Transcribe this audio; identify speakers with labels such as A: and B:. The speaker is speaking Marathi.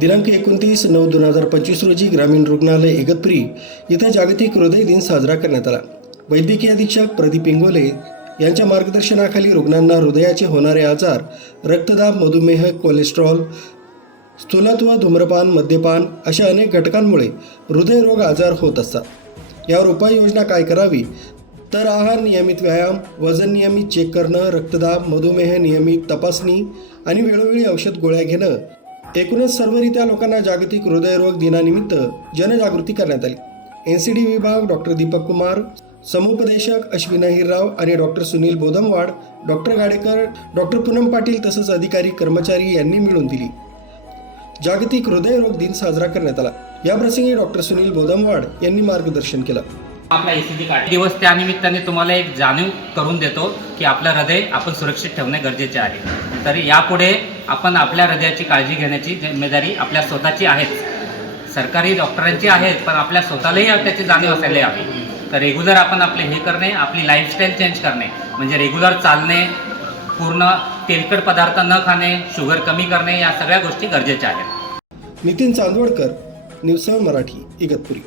A: दिनांक एकोणतीस नऊ दोन हजार पंचवीस रोजी ग्रामीण रुग्णालय इगतपुरी इथं जागतिक हृदय दिन साजरा करण्यात आला. वैद्यकीय अधीक्षक प्रदीप इंगोले यांच्या मार्गदर्शनाखाली रुग्णांना हृदयाचे होणारे आजार रक्तदाब मधुमेह कोलेस्ट्रॉल स्थूलत्व धूम्रपान मद्यपान अशा अनेक घटकांमुळे हृदयरोग आजार होत असतात. यावर उपाययोजना काय करावी? तर आहार नियमित व्यायाम वजन नियमित चेक करणं रक्तदाब मधुमेह नियमित तपासणी आणि वेळोवेळी औषध गोळ्या घेणं एकूणच सर्वरित्या लोकांना जागतिक हृदयरोग दिनानिमित्त जनजागृती करण्यात आली. एन सी डी विभाग डॉक्टर दीपक कुमार समुपदेशक अश्विन अहिरराव आणि doctor Sunil Bodhamwad doctor Gadekar doctor Poonam Patil तसंच अधिकारी कर्मचारी यांनी मिळून दिली. जागतिक हृदयरोग दिन साजरा करण्यात आला. याप्रसंगी डॉक्टर सुनील बोधमवाड यांनी मार्गदर्शन केलं.
B: आपला एसीजी कार्ड दिवस त्यानिमित्ताने तुम्हाला एक जाणीव करून देतो की आपलं हृदय आपण सुरक्षित ठेवणे गरजेचे आहे. तर यापुढे आपण आपल्या हृदयाची काळजी घेण्याची जिम्मेदारी आपल्या स्वतःची आहेच. सरकारी डॉक्टरांची आहे पण आपल्या स्वतःलाही त्याची जाणीव असायला हवी. तर रेग्युलर आपण आपले हे करणे आपली लाईफस्टाईल चेंज करणे म्हणजे रेग्युलर चालणे पूर्ण तेलकट पदार्थ न खाणे शुगर कमी करणे या सगळ्या गोष्टी गरजेच्या आहेत.
A: नितीन चांदवडकर न्यूज मराठी इगतपुरी.